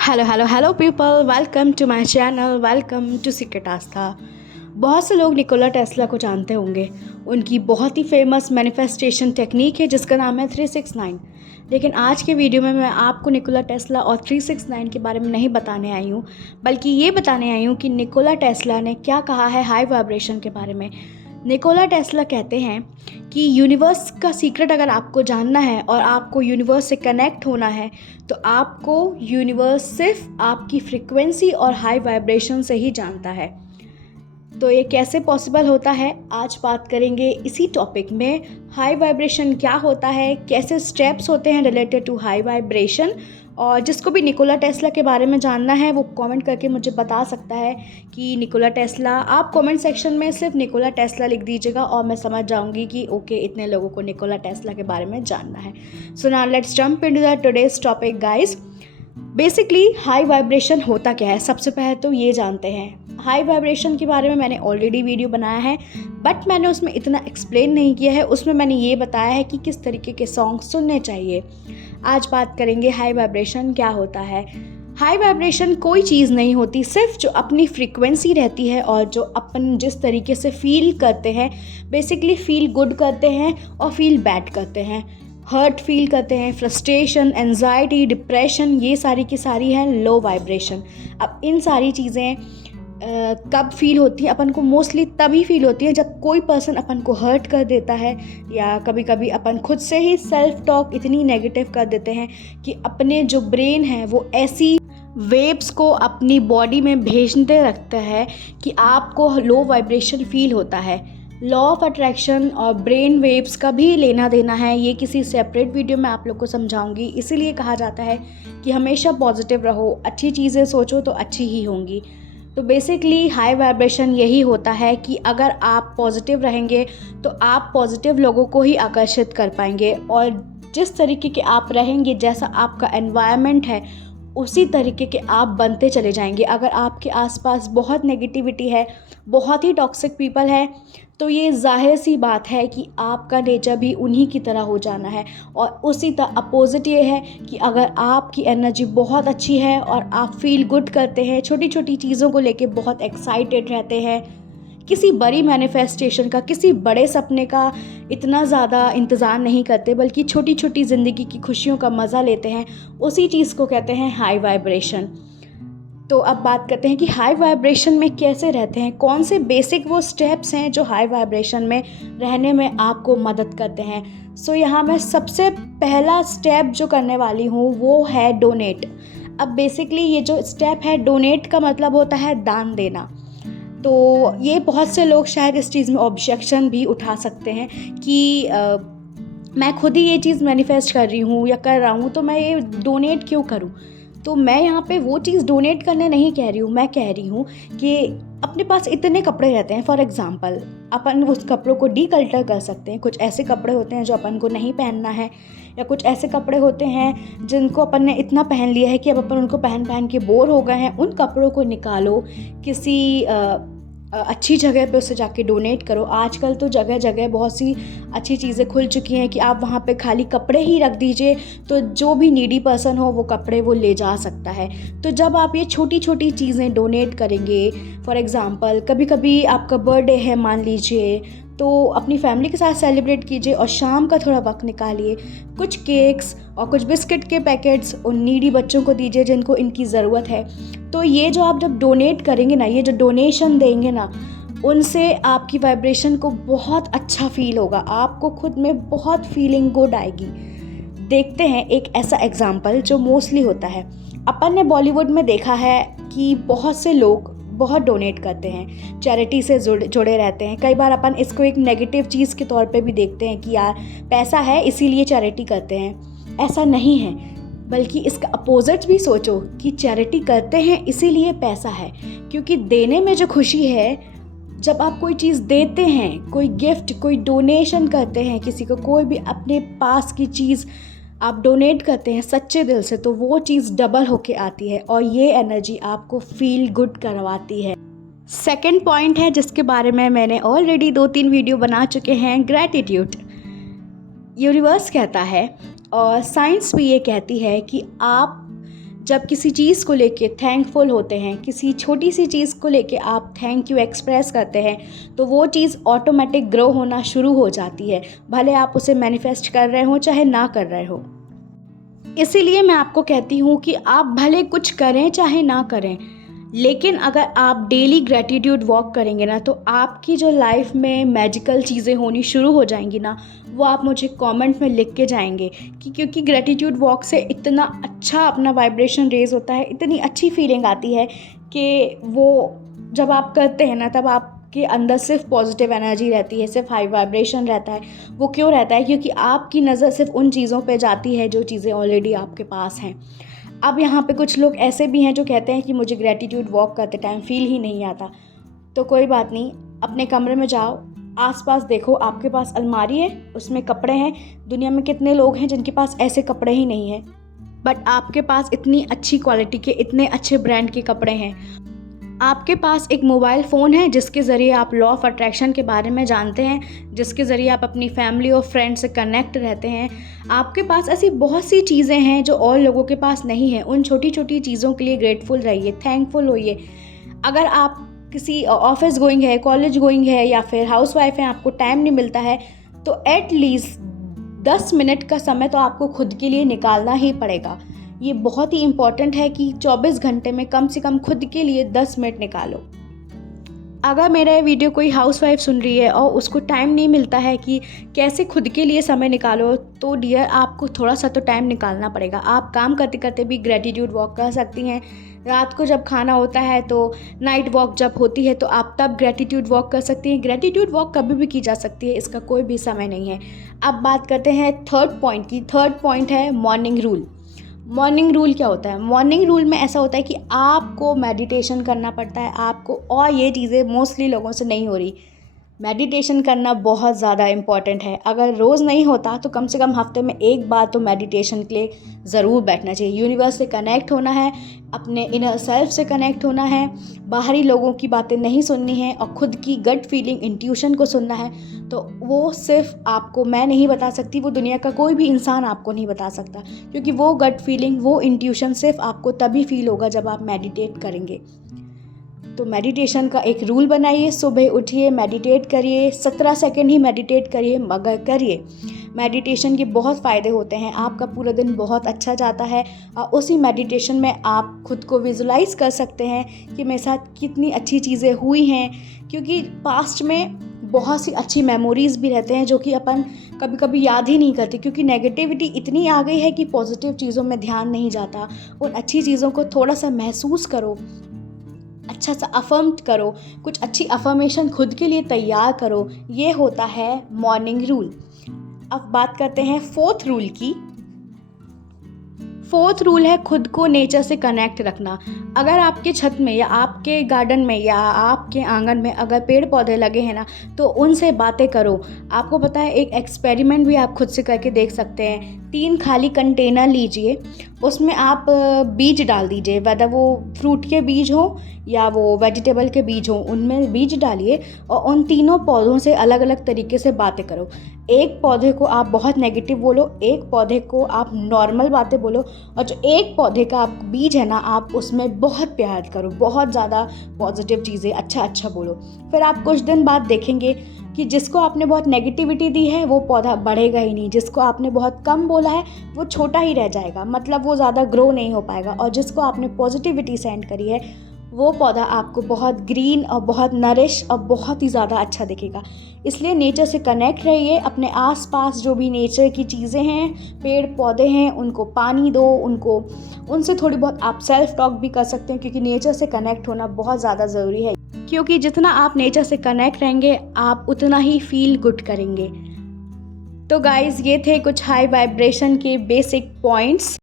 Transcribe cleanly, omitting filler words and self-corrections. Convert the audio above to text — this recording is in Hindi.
Hello hello hello people, welcome to my channel, welcome to secret Aastha. बहुत से लोग निकोला टेस्ला को जानते होंगे। उनकी बहुत ही फेमस मैनिफेस्टेशन टेक्निक है जिसका नाम है 369। लेकिन आज के वीडियो में मैं आपको निकोला टेस्ला और 369 के बारे में नहीं बताने आई हूँ, बल्कि ये बताने आई हूँ कि निकोला टेस्ला ने क्या कहा है हाई वाइब्रेशन के बारे में। निकोला टेस्ला कहते हैं कि यूनिवर्स का सीक्रेट अगर आपको जानना है और आपको यूनिवर्स से कनेक्ट होना है तो आपको यूनिवर्स सिर्फ आपकी फ्रीक्वेंसी और हाई वाइब्रेशन से ही जानता है। तो ये कैसे पॉसिबल होता है, आज बात करेंगे इसी टॉपिक में। हाई वाइब्रेशन क्या होता है, कैसे स्टेप्स होते हैं रिलेटेड टू हाई वाइब्रेशन, और जिसको भी निकोला टेस्ला के बारे में जानना है वो कमेंट करके मुझे बता सकता है कि निकोला टेस्ला। आप कमेंट सेक्शन में सिर्फ निकोला टेस्ला लिख दीजिएगा और मैं समझ जाऊंगी कि ओके, इतने लोगों को निकोला टेस्ला के बारे में जानना है। So now let's jump into the today's topic guys. Basically high vibration होता क्या है, सबसे पहले तो ये जानते हैं। हाई वाइब्रेशन के बारे में मैंने ऑलरेडी वीडियो बनाया है, बट मैंने उसमें इतना एक्सप्लेन नहीं किया है। उसमें मैंने ये बताया है कि किस तरीके के सॉन्ग सुनने चाहिए। आज बात करेंगे हाई वाइब्रेशन क्या होता है। हाई वाइब्रेशन कोई चीज़ नहीं होती, सिर्फ जो अपनी फ्रीक्वेंसी रहती है और जो अपन जिस तरीके से फील करते हैं, बेसिकली फील गुड करते हैं और फील बैड करते हैं। हर्ट फील करते हैं, फ्रस्ट्रेशन, एंजाइटी, डिप्रेशन, ये सारी की सारी हैं लो वाइब्रेशन। अब इन सारी चीज़ें कब फील होती हैं अपन को? मोस्टली तभी फील होती है जब कोई पर्सन अपन को हर्ट कर देता है, या कभी कभी अपन खुद से ही सेल्फ टॉक इतनी नेगेटिव कर देते हैं कि अपने जो ब्रेन है वो ऐसी वेव्स को अपनी बॉडी में भेजते रखता है कि आपको लो वाइब्रेशन फील होता है। लॉ ऑफ अट्रैक्शन और ब्रेन वेव्स का भी लेना देना है, ये किसी सेपरेट वीडियो में आप लोग को समझाऊंगी। इसीलिए कहा जाता है कि हमेशा पॉजिटिव रहो, अच्छी चीज़ें सोचो तो अच्छी ही होंगी। तो बेसिकली हाई वाइब्रेशन यही होता है कि अगर आप पॉजिटिव रहेंगे तो आप पॉजिटिव लोगों को ही आकर्षित कर पाएंगे, और जिस तरीके के आप रहेंगे, जैसा आपका एनवायरनमेंट है, उसी तरीके के आप बनते चले जाएंगे। अगर आपके आसपास बहुत नेगेटिविटी है, बहुत ही टॉक्सिक पीपल है, तो ये जाहिर सी बात है कि आपका नेचर भी उन्हीं की तरह हो जाना है। और उसी तरह अपोजिट ये है कि अगर आपकी एनर्जी बहुत अच्छी है और आप फील गुड करते हैं, छोटी छोटी चीज़ों को लेके बहुत एक्साइटेड रहते हैं, किसी बड़ी मैनिफेस्टेशन का, किसी बड़े सपने का इतना ज़्यादा इंतज़ार नहीं करते, बल्कि छोटी छोटी ज़िंदगी की खुशियों का मज़ा लेते हैं, उसी चीज़ को कहते हैं हाई वाइब्रेशन। तो अब बात करते हैं कि हाई वाइब्रेशन में कैसे रहते हैं, कौन से बेसिक वो स्टेप्स हैं जो हाई वाइब्रेशन में रहने में आपको मदद करते हैं। सो यहाँ मैं सबसे पहला स्टेप जो करने वाली हूँ वो है डोनेट। अब बेसिकली ये जो स्टेप है, डोनेट का मतलब होता है दान देना। तो ये बहुत से लोग शायद इस चीज़ में ऑब्जेक्शन भी उठा सकते हैं कि मैं खुद ही ये चीज़ मैनिफेस्ट कर रही हूँ या कर रहा हूँ, तो मैं ये डोनेट क्यों करूँ। तो मैं यहाँ पे वो चीज़ डोनेट करने नहीं कह रही हूँ, मैं कह रही हूँ कि अपने पास इतने कपड़े रहते हैं, फॉर एग्ज़ाम्पल अपन उस कपड़ों को डीकल्टर कर सकते हैं। कुछ ऐसे कपड़े होते हैं जो अपन को नहीं पहनना है, या कुछ ऐसे कपड़े होते हैं जिनको अपन ने इतना पहन लिया है कि अब अपन उनको पहन पहन के बोर हो गए हैं। उन कपड़ों को निकालो, किसी अच्छी जगह पे उसे जाके डोनेट करो। आजकल तो जगह जगह बहुत सी अच्छी चीज़ें खुल चुकी हैं कि आप वहाँ पे खाली कपड़े ही रख दीजिए, तो जो भी नीडी पर्सन हो वो कपड़े वो ले जा सकता है। तो जब आप ये छोटी छोटी चीज़ें डोनेट करेंगे, फॉर एग्ज़ाम्पल कभी कभी आपका बर्थडे है मान लीजिए, तो अपनी फैमिली के साथ सेलिब्रेट कीजिए और शाम का थोड़ा वक्त निकालिए, कुछ केक्स और कुछ बिस्किट के पैकेट्स उन नीडी बच्चों को दीजिए जिनको इनकी ज़रूरत है। तो ये जो आप जब डोनेट करेंगे ना, ये जो डोनेशन देंगे ना, उनसे आपकी वाइब्रेशन को बहुत अच्छा फील होगा, आपको खुद में बहुत फीलिंग गुड आएगी। देखते हैं एक ऐसा एग्जाम्पल जो मोस्टली होता है। अपन ने बॉलीवुड में देखा है कि बहुत से लोग बहुत डोनेट करते हैं, चैरिटी से जुड़े रहते हैं। कई बार अपन इसको एक नेगेटिव चीज़ के तौर पे भी देखते हैं कि यार पैसा है इसीलिए चैरिटी करते हैं। ऐसा नहीं है, बल्कि इसका अपोजिट भी सोचो कि चैरिटी करते हैं इसीलिए पैसा है, क्योंकि देने में जो खुशी है, जब आप कोई चीज़ देते हैं, कोई गिफ्ट, कोई डोनेशन करते हैं किसी को, कोई भी अपने पास की चीज़ आप डोनेट करते हैं सच्चे दिल से, तो वो चीज़ डबल होके आती है और ये एनर्जी आपको फील गुड करवाती है। सेकंड पॉइंट है जिसके बारे में मैंने ऑलरेडी 2-3 वीडियो बना चुके हैं, ग्रैटिट्यूड। यूनिवर्स कहता है और साइंस भी ये कहती है कि आप जब किसी चीज़ को लेके थैंकफुल होते हैं, किसी छोटी सी चीज़ को लेके आप थैंक यू एक्सप्रेस करते हैं, तो वो चीज़ ऑटोमेटिक ग्रो होना शुरू हो जाती है, भले आप उसे मैनिफेस्ट कर रहे हो चाहे ना कर रहे हो। इसीलिए मैं आपको कहती हूँ कि आप भले कुछ करें चाहे ना करें, लेकिन अगर आप डेली ग्रैटिट्यूड वॉक करेंगे ना, तो आपकी जो लाइफ में मैजिकल चीज़ें होनी शुरू हो जाएंगी ना, वो आप मुझे कमेंट में लिख के जाएंगे कि क्योंकि ग्रैटिट्यूड वॉक से इतना अच्छा अपना वाइब्रेशन रेज होता है, इतनी अच्छी फीलिंग आती है कि वो जब आप करते हैं ना, तब आपके अंदर सिर्फ पॉजिटिव एनर्जी रहती है, सिर्फ हाई वाइब्रेशन रहता है। वो क्यों रहता है? क्योंकि आपकी नज़र सिर्फ उन चीज़ों पे जाती है जो चीज़ें ऑलरेडी आपके पास हैं। अब यहाँ पे कुछ लोग ऐसे भी हैं जो कहते हैं कि मुझे ग्रैटिट्यूड वॉक करते टाइम फील ही नहीं आता। तो कोई बात नहीं, अपने कमरे में जाओ, आसपास देखो, आपके पास अलमारी है, उसमें कपड़े हैं। दुनिया में कितने लोग हैं जिनके पास ऐसे कपड़े ही नहीं हैं, बट आपके पास इतनी अच्छी क्वालिटी के, इतने अच्छे ब्रांड के कपड़े हैं। आपके पास एक मोबाइल फ़ोन है जिसके ज़रिए आप लॉ ऑफ अट्रैक्शन के बारे में जानते हैं, जिसके ज़रिए आप अपनी फैमिली और फ्रेंड से कनेक्ट रहते हैं। आपके पास ऐसी बहुत सी चीज़ें हैं जो और लोगों के पास नहीं है। उन छोटी छोटी चीज़ों के लिए ग्रेटफुल रहिए, थैंकफुल होइए। अगर आप किसी ऑफिस गोइंग है, कॉलेज गोइंग है या फिर हाउसवाइफ हैं, आपको टाइम नहीं मिलता है, तो एटलीस्ट 10 मिनट का समय तो आपको खुद के लिए निकालना ही पड़ेगा। ये बहुत ही इम्पॉर्टेंट है कि 24 घंटे में कम से कम खुद के लिए 10 मिनट निकालो। अगर मेरा ये वीडियो कोई हाउसवाइफ सुन रही है और उसको टाइम नहीं मिलता है कि कैसे खुद के लिए समय निकालो, तो डियर आपको थोड़ा सा तो टाइम निकालना पड़ेगा। आप काम करते करते भी ग्रैटिट्यूड वॉक कर सकती हैं। रात को जब खाना होता है, तो नाइट वॉक जब होती है, तो आप तब ग्रैटिट्यूड वॉक कर सकती हैं। ग्रैटिट्यूड वॉक कभी भी की जा सकती है, इसका कोई भी समय नहीं है। अब बात करते हैं थर्ड पॉइंट की। थर्ड पॉइंट है मॉर्निंग रूल। मॉर्निंग रूल क्या होता है? मॉर्निंग रूल में ऐसा होता है कि आपको मेडिटेशन करना पड़ता है आपको, और ये चीज़ें मोस्टली लोगों से नहीं हो रही। मेडिटेशन करना बहुत ज़्यादा इम्पॉर्टेंट है। अगर रोज़ नहीं होता तो कम से कम हफ्ते में एक बार तो मेडिटेशन के लिए ज़रूर बैठना चाहिए। यूनिवर्स से कनेक्ट होना है, अपने इनर सेल्फ से कनेक्ट होना है, बाहरी लोगों की बातें नहीं सुननी है और ख़ुद की गट फीलिंग, इंट्यूशन को सुनना है। तो वो सिर्फ आपको मैं नहीं बता सकती, वो दुनिया का कोई भी इंसान आपको नहीं बता सकता, क्योंकि वो गट फीलिंग, वो इंट्यूशन सिर्फ आपको तभी फील होगा जब आप मेडिटेट करेंगे। तो मेडिटेशन का एक रूल बनाइए, सुबह उठिए, मेडिटेट करिए, 17 सेकंड ही मेडिटेट करिए, मगर करिए। मेडिटेशन के बहुत फ़ायदे होते हैं, आपका पूरा दिन बहुत अच्छा जाता है और उसी मेडिटेशन में आप खुद को विजुलाइज़ कर सकते हैं कि मेरे साथ कितनी अच्छी चीज़ें हुई हैं, क्योंकि पास्ट में बहुत सी अच्छी मेमोरीज़ भी रहते हैं जो कि अपन कभी कभी याद ही नहीं करते, क्योंकि नेगेटिविटी इतनी आ गई है कि पॉजिटिव चीज़ों में ध्यान नहीं जाता। उन अच्छी चीज़ों को थोड़ा सा महसूस करो, अच्छा सा अफर्म करो, कुछ अच्छी अफर्मेशन खुद के लिए तैयार करो। ये होता है मॉर्निंग रूल। अब बात करते हैं फोर्थ रूल की। फोर्थ रूल है खुद को नेचर से कनेक्ट रखना। अगर आपके छत में या आपके गार्डन में या आपके आंगन में अगर पेड़ पौधे लगे हैं ना, तो उनसे बातें करो। आपको पता है, एक एक्सपेरिमेंट भी आप खुद से करके देख सकते हैं। 3 खाली कंटेनर लीजिए, उसमें आप बीज डाल दीजिए, वेदर वो फ्रूट के बीज हो या वो वेजिटेबल के बीज हो, उनमें बीज डालिए और उन तीनों पौधों से अलग अलग तरीके से बातें करो। एक पौधे को आप बहुत नेगेटिव बोलो, एक पौधे को आप नॉर्मल बातें बोलो, और जो एक पौधे का आप बीज है ना, आप उसमें बहुत प्यार करो, बहुत ज़्यादा पॉजिटिव चीज़ें अच्छा बोलो। फिर आप कुछ दिन बाद देखेंगे कि जिसको आपने बहुत नेगेटिविटी दी है वो पौधा बढ़ेगा ही नहीं, जिसको आपने बहुत कम बोला है वो छोटा ही रह जाएगा, मतलब वो ज़्यादा ग्रो नहीं हो पाएगा, और जिसको आपने पॉजिटिविटी सेंड करी है वो पौधा आपको बहुत ग्रीन और बहुत नरिश और बहुत ही ज़्यादा अच्छा दिखेगा। इसलिए नेचर से कनेक्ट रहिए। अपने आसपास जो भी नेचर की चीज़ें हैं, पेड़ पौधे हैं, उनको पानी दो, उनसे थोड़ी बहुत आप सेल्फ टॉक भी कर सकते हैं, क्योंकि नेचर से कनेक्ट होना बहुत ज़्यादा ज़रूरी है। क्योंकि जितना आप नेचर से कनेक्ट रहेंगे आप उतना ही फील गुड करेंगे। तो गाइज़, ये थे कुछ हाई वाइब्रेशन के बेसिक पॉइंट्स।